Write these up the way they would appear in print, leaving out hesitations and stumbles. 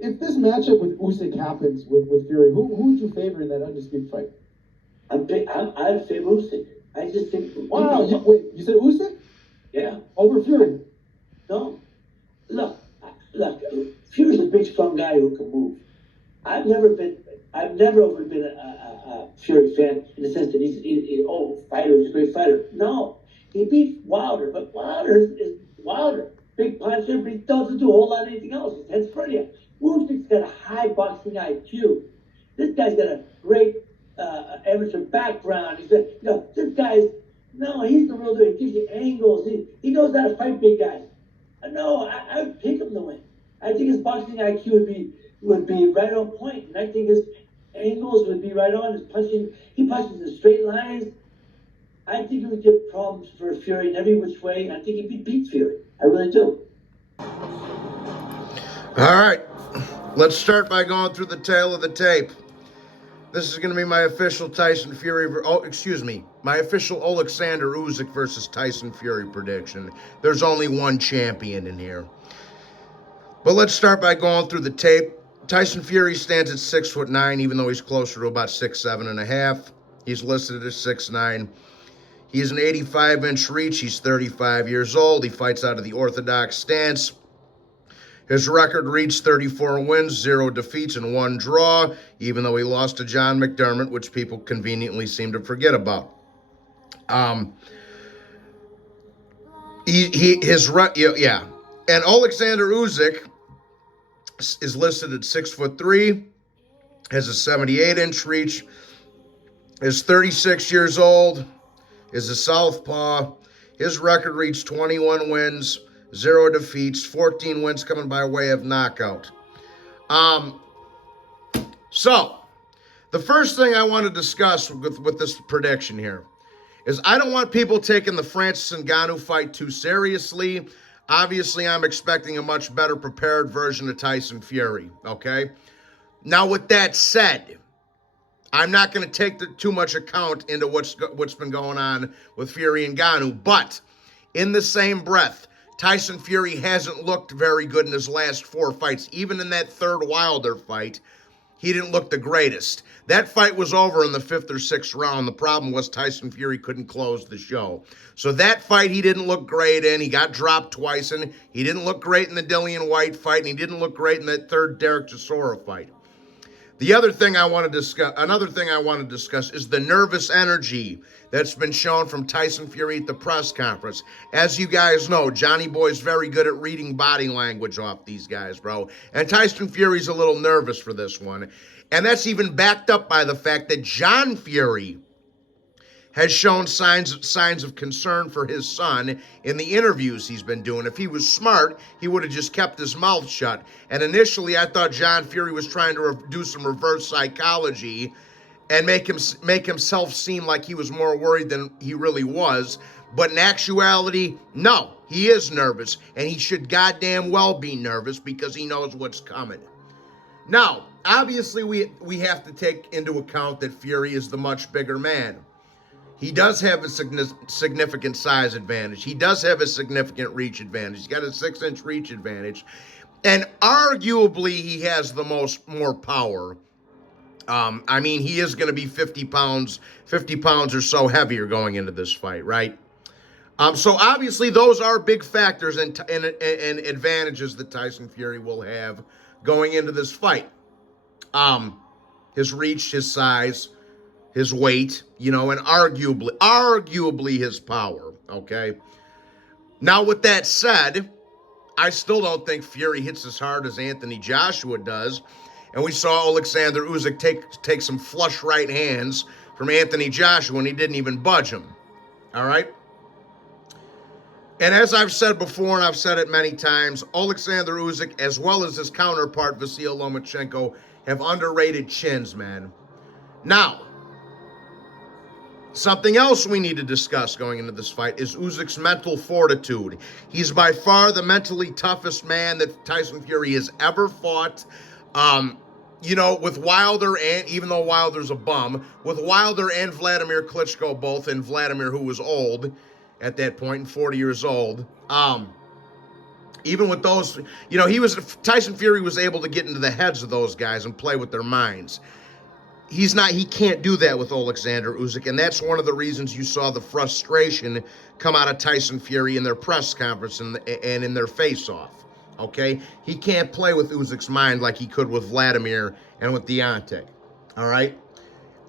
if this matchup with Usyk happens with Fury, who would you favor in that undisputed fight? I'd favor Usyk. I just think. Wow, wait, you said Usyk? Yeah. Over Fury? No. Look. Fury's a big, strong guy who can move. I've never been a Fury fan in the sense that he's fighter, he's a great fighter. No, he beat Wilder, but Wilder is Wilder. Big puncher, but he doesn't do a whole lot of anything else. His head's pretty. Usyk's got a high boxing IQ. This guy's got a great amateur background. He's he's the real deal. He gives you angles. He knows how to fight big guys. No, I would pick him to win. I think his boxing IQ would be right on point, and I think his angles would be right on. His punching, he punches in straight lines. I think he would give problems for Fury in every which way. I think he'd beat Fury. I really do. All right, let's start by going through the tail of the tape. This is going to be my official Tyson Fury, my official Oleksandr Usyk versus Tyson Fury prediction. There's only one champion in here. But let's start by going through the tape. Tyson Fury stands at 6'9", even though he's closer to about 6'7.5". He's listed at 6'9". He has an 85-inch reach. He's 35 years old. He fights out of the orthodox stance. His record reads 34 wins, 0 defeats, and 1 draw, even though he lost to John McDermott, which people conveniently seem to forget about. And Oleksandr Usyk is listed at 6'3", has a 78-inch reach, is 36 years old, is a southpaw. His record reads 21 wins, 0 defeats, 14 wins coming by way of knockout. So, the first thing I want to discuss with this prediction here is I don't want people taking the Francis Ngannou fight too seriously. Obviously, I'm expecting a much better prepared version of Tyson Fury, okay? Now, with that said, I'm not going to take too much account into what's been going on with Fury and Ngannou, but in the same breath, Tyson Fury hasn't looked very good in his last 4 fights. Even in that third Wilder fight, he didn't look the greatest. That fight was over in the 5th or 6th round. The problem was Tyson Fury couldn't close the show. So that fight he didn't look great in. He got dropped twice in. He didn't look great in the Dillian White fight, and he didn't look great in that third Derek Chisora fight. Another thing I want to discuss is the nervous energy that's been shown from Tyson Fury at the press conference. As you guys know, Johnny Boy's very good at reading body language off these guys, bro. And Tyson Fury's a little nervous for this one. And that's even backed up by the fact that John Fury has shown signs of concern for his son in the interviews he's been doing. If he was smart, he would have just kept his mouth shut. And initially, I thought John Fury was trying to do some reverse psychology and make himself seem like he was more worried than he really was. But in actuality, no, he is nervous, and he should goddamn well be nervous because he knows what's coming. Now, obviously, we have to take into account that Fury is the much bigger man. He does have a significant size advantage. He does have a significant reach advantage. He's got a 6-inch reach advantage. And arguably, he has more power. He is going to be 50 pounds or so heavier going into this fight, right? So obviously, those are big factors and advantages that Tyson Fury will have going into this fight. His reach, his size, his weight, and arguably his power, okay? Now, with that said, I still don't think Fury hits as hard as Anthony Joshua does, and we saw Oleksandr Usyk take some flush right hands from Anthony Joshua, and he didn't even budge him, all right? And as I've said before, and I've said it many times, Oleksandr Usyk, as well as his counterpart, Vasyl Lomachenko, have underrated chins, man. Now, something else we need to discuss going into this fight is Usyk's mental fortitude. He's by far the mentally toughest man that Tyson Fury has ever fought. With Wilder, and even though Wilder's a bum, with Wilder and Vladimir Klitschko both, and Vladimir, who was old at that point, and 40 years old, Even with those, Tyson Fury was able to get into the heads of those guys and play with their minds. He can't do that with Oleksandr Usyk, and that's one of the reasons you saw the frustration come out of Tyson Fury in their press conference and in their face-off, okay? He can't play with Usyk's mind like he could with Vladimir and with Deontay, all right?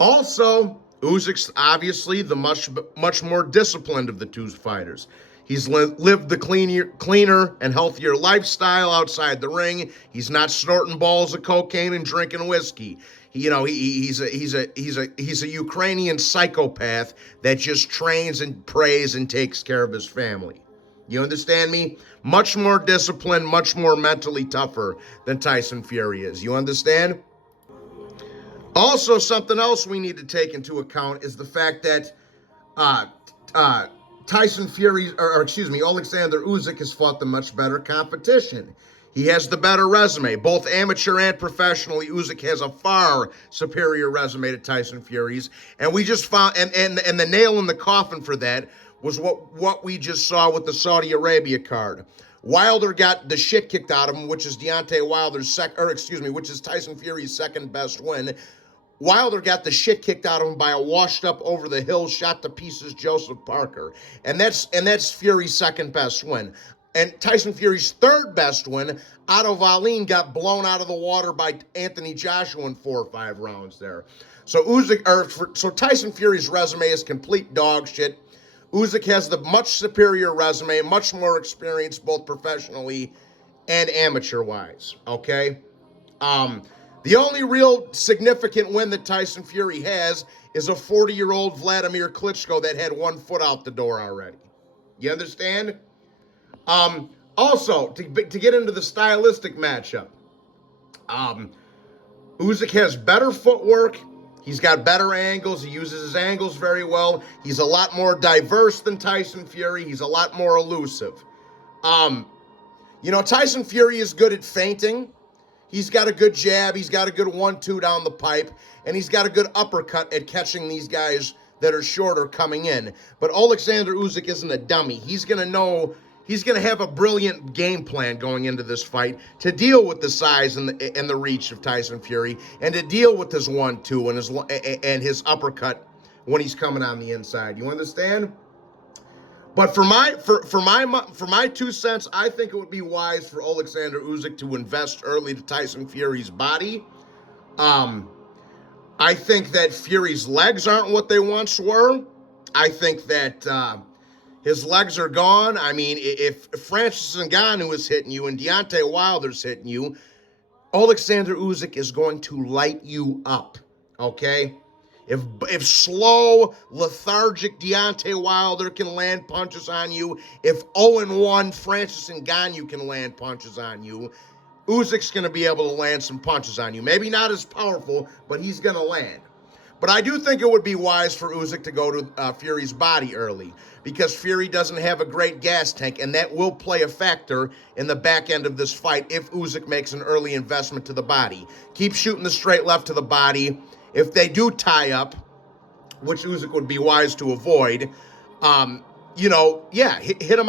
Also, Usyk's obviously the much more disciplined of the two fighters. He's lived the cleaner and healthier lifestyle outside the ring. He's not snorting balls of cocaine and drinking whiskey. He's a Ukrainian psychopath that just trains and prays and takes care of his family. You understand me? Much more disciplined, much more mentally tougher than Tyson Fury is. You understand? Also, something else we need to take into account is the fact that Oleksandr Usyk has fought the much better competition. He has the better resume, both amateur and professionally. Usyk has a far superior resume to Tyson Fury's, and we just found, and the nail in the coffin for that was what we just saw with the Saudi Arabia card. Wilder got the shit kicked out of him, which is which is Tyson Fury's second best win. Wilder got the shit kicked out of him by a washed up over the hill, shot to pieces Joseph Parker. And that's Fury's second best win. And Tyson Fury's third best win, Otto Wallin, got blown out of the water by Anthony Joshua in 4 or 5 rounds there. So Tyson Fury's resume is complete dog shit. Usyk has the much superior resume, much more experience both professionally and amateur-wise, okay? The only real significant win that Tyson Fury has is a 40-year-old Vladimir Klitschko that had 1 foot out the door already. You understand? Also, to get into the stylistic matchup, Usyk has better footwork. He's got better angles. He uses his angles very well. He's a lot more diverse than Tyson Fury. He's a lot more elusive. Tyson Fury is good at feinting. He's got a good jab. He's got a good 1-2 down the pipe. And he's got a good uppercut at catching these guys that are shorter coming in. But Oleksandr Usyk isn't a dummy. He's going to have a brilliant game plan going into this fight to deal with the size and the reach of Tyson Fury, and to deal with his 1-2 and his uppercut when he's coming on the inside. You understand? But for my 2 cents, I think it would be wise for Oleksandr Usyk to invest early to Tyson Fury's body. I think that Fury's legs aren't what they once were. I think that his legs are gone. I mean, if Francis Ngannou is hitting you and Deontay Wilder's hitting you, Oleksandr Usyk is going to light you up, okay? If slow, lethargic Deontay Wilder can land punches on you, if 0-1 Francis Ngannou can land punches on you, Usyk's going to be able to land some punches on you. Maybe not as powerful, but he's going to land. But I do think it would be wise for Usyk to go to Fury's body early, because Fury doesn't have a great gas tank, and that will play a factor in the back end of this fight if Usyk makes an early investment to the body. Keep shooting the straight left to the body. If they do tie up, which Usyk would be wise to avoid, hit him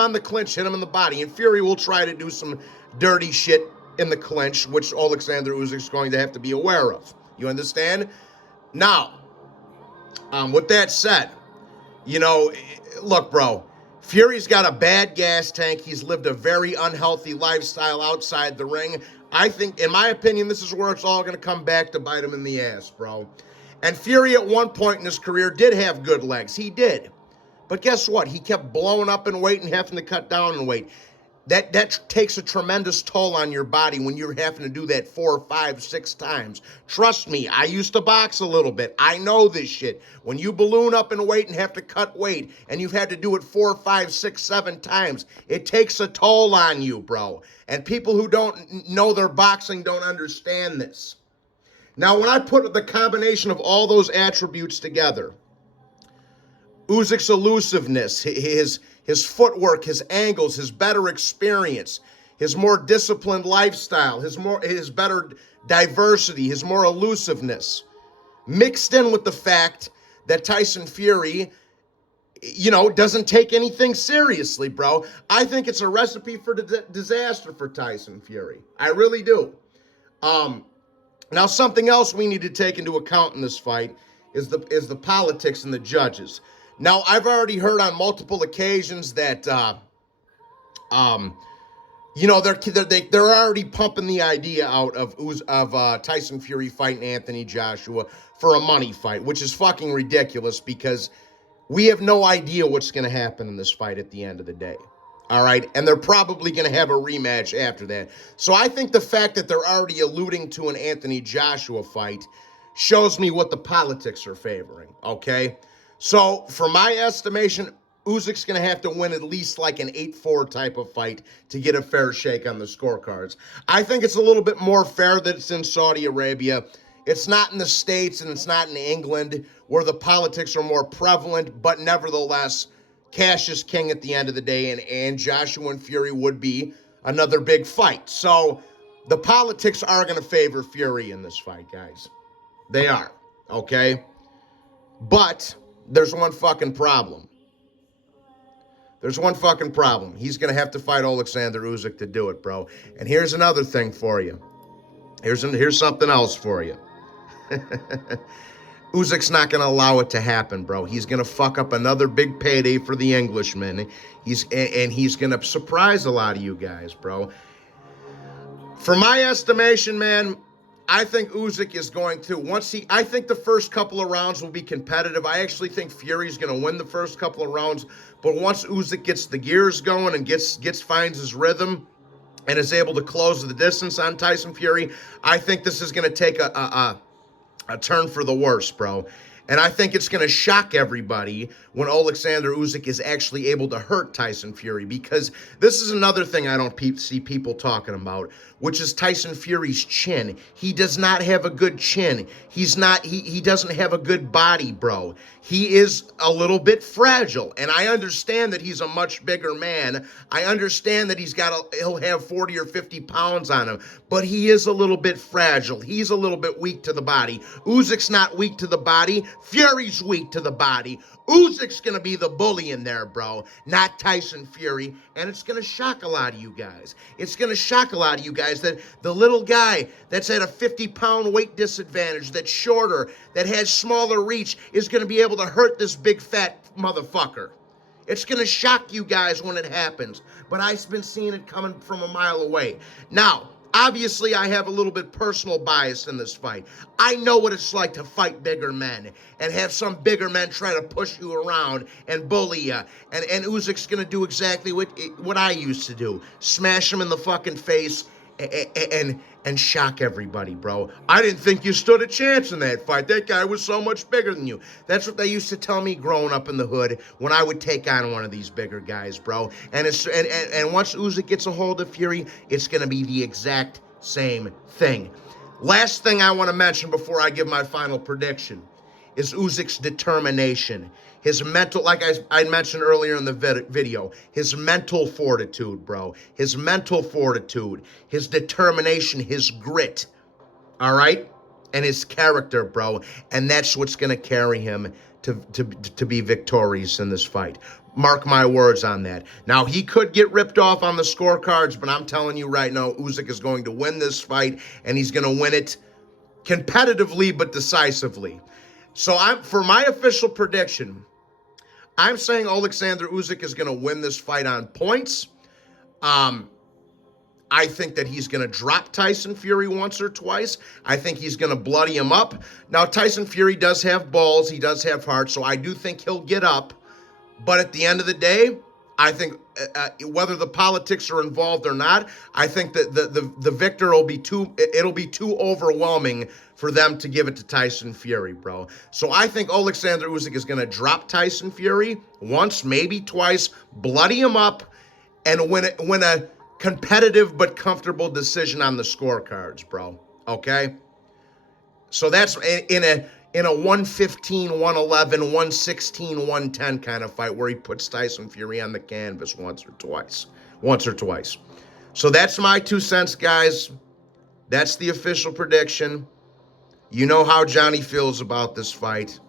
on the clinch, hit him in the body, and Fury will try to do some dirty shit in the clinch, which Oleksandr Usyk is going to have to be aware of. You understand? Now, with that said, look, bro, Fury's got a bad gas tank. He's lived a very unhealthy lifestyle outside the ring. I think, in my opinion, this is where it's all going to come back to bite him in the ass, bro. And Fury at one point in his career did have good legs. He did. But guess what? He kept blowing up in weight and having to cut down in weight. That takes a tremendous toll on your body when you're having to do that 4, 5, 6 times. Trust me, I used to box a little bit. I know this shit. When you balloon up in weight and have to cut weight, and you've had to do it 4, 5, 6, 7 times, it takes a toll on you, bro. And people who don't know their boxing don't understand this. Now, when I put the combination of all those attributes together, Usyk's elusiveness, his footwork, his angles, his better experience, his more disciplined lifestyle, his better diversity, his more elusiveness, mixed in with the fact that Tyson Fury, doesn't take anything seriously, bro. I think it's a recipe for disaster for Tyson Fury. I really do. Now, something else we need to take into account in this fight is the politics and the judges. Now, I've already heard on multiple occasions that they're already pumping the idea out of Tyson Fury fighting Anthony Joshua for a money fight, which is fucking ridiculous because we have no idea what's going to happen in this fight at the end of the day. All right, and they're probably going to have a rematch after that. So I think the fact that they're already alluding to an Anthony Joshua fight shows me what the politics are favoring, okay? So for my estimation, Usyk's going to have to win at least like an 8-4 type of fight to get a fair shake on the scorecards. I think it's a little bit more fair that it's in Saudi Arabia. It's not in the States and it's not in England where the politics are more prevalent, but nevertheless, cash is king at the end of the day, and Joshua and Fury would be another big fight. So the politics are going to favor Fury in this fight, guys. They are, okay? But there's one fucking problem. There's one fucking problem. He's going to have to fight Oleksandr Usyk to do it, bro. And here's another thing for you. Here's something else for you. Usyk's not going to allow it to happen, bro. He's going to fuck up another big payday for the Englishman. He's going to surprise a lot of you guys, bro. For my estimation, man, I think Usyk is going to, I think the first couple of rounds will be competitive. I actually think Fury's going to win the first couple of rounds. But once Usyk gets the gears going and finds his rhythm and is able to close the distance on Tyson Fury, I think this is going to take a turn for the worse, bro. And I think it's going to shock everybody when Oleksandr Usyk is actually able to hurt Tyson Fury, because this is another thing I don't see people talking about, which is Tyson Fury's chin. He does not have a good chin. He doesn't have a good body, bro. He is a little bit fragile, and I understand that he's a much bigger man. I understand that he'll have 40 or 50 pounds on him, but he is a little bit fragile. He's a little bit weak to the body. Usyk's not weak to the body. Fury's weak to the body. Usyk's going to be the bully in there, bro, not Tyson Fury, and it's going to shock a lot of you guys. It's going to shock a lot of you guys that the little guy that's at a 50-pound weight disadvantage, that's shorter, that has smaller reach, is going to be able to hurt this big fat motherfucker. It's going to shock you guys when it happens, but I've been seeing it coming from a mile away. Now, obviously, I have a little bit personal bias in this fight. I know what it's like to fight bigger men and have some bigger men try to push you around and bully you. And Usyk's going to do exactly what I used to do. Smash him in the fucking face and shock everybody, bro. I didn't think you stood a chance in that fight. That guy was so much bigger than you. That's what they used to tell me growing up in the hood when I would take on one of these bigger guys, bro. And once Usyk gets a hold of Fury, it's going to be the exact same thing. Last thing I want to mention before I give my final prediction is Usyk's determination. His mental, like I mentioned earlier in the video, his mental fortitude, bro. His mental fortitude, his determination, his grit, all right? And his character, bro. And that's what's going to carry him to be victorious in this fight. Mark my words on that. Now, he could get ripped off on the scorecards, but I'm telling you right now, Usyk is going to win this fight, and he's going to win it competitively but decisively. So for my official prediction, I'm saying Oleksandr Usyk is going to win this fight on points. I think that he's going to drop Tyson Fury once or twice. I think he's going to bloody him up. Now, Tyson Fury does have balls. He does have heart, so I do think he'll get up. But at the end of the day, I think whether the politics are involved or not, I think that the victor will be it'll be too overwhelming for them to give it to Tyson Fury, bro. So I think Oleksandr Usyk is going to drop Tyson Fury once, maybe twice, bloody him up, and win a competitive but comfortable decision on the scorecards, bro. Okay? So that's in a 115, 111, 116, 110 kind of fight where he puts Tyson Fury on the canvas once or twice. So that's my 2 cents, guys. That's the official prediction. You know how Johnny feels about this fight.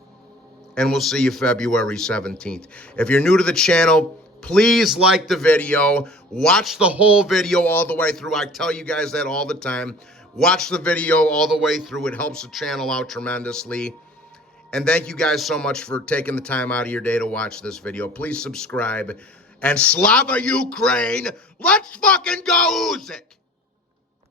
and we'll see you February 17th. If you're new to the channel, please like the video. Watch the whole video all the way through. I tell you guys that all the time. Watch the video all the way through. It helps the channel out tremendously. And thank you guys so much for taking the time out of your day to watch this video. Please subscribe. And Slava Ukraine, let's fucking go Usyk!